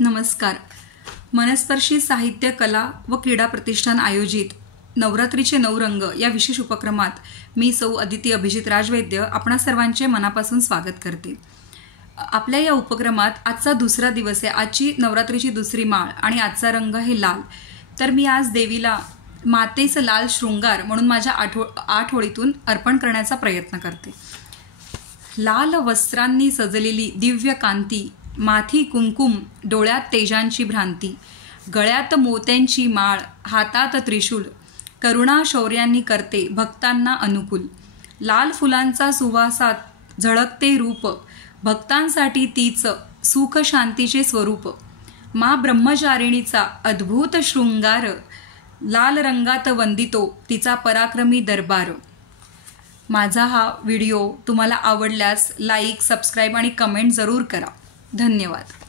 नमस्कार. मनस्पर्शी साहित्य कला व क्रीडा प्रतिष्ठान आयोजित नवरात्रीचे 9 रंग या विशेष उपक्रमात मी सौ अदिती अभिजित राजवैद्य आपणा सर्वांचे मनापासून स्वागत करते. आपल्या या उपक्रमात आजचा दुसरा दिवस आहे. आजची नवरात्रीची दुसरी माळ आणि आजचा रंग आहे लाल. तर मी आज देवीला मातेचं लाल शृंगार म्हणून माझ्या 8 ओळीतून अर्पण करण्याचा प्रयत्न करते. लाल वस्त्रांनी सजलेली दिव्य कांती, माथी कुंकुम, डोळ्यात तेजांची भ्रांती, गळ्यात मोत्यांची माळ, हातात त्रिशूल, करुणा शौर्यांनी करते भक्तांना अनुकूल. लाल फुलांचा सुवासात झळकते रूप, भक्तांसाठी तीच सुख शांतीचे स्वरूप. मा ब्रह्मचारिणीचा अद्भुत शृंगार, लाल रंगात वंदितो तिचा पराक्रमी दरबार. माझा हा व्हिडिओ तुम्हाला आवडल्यास लाईक, सबस्क्राईब आणि कमेंट जरूर करा. धन्यवाद.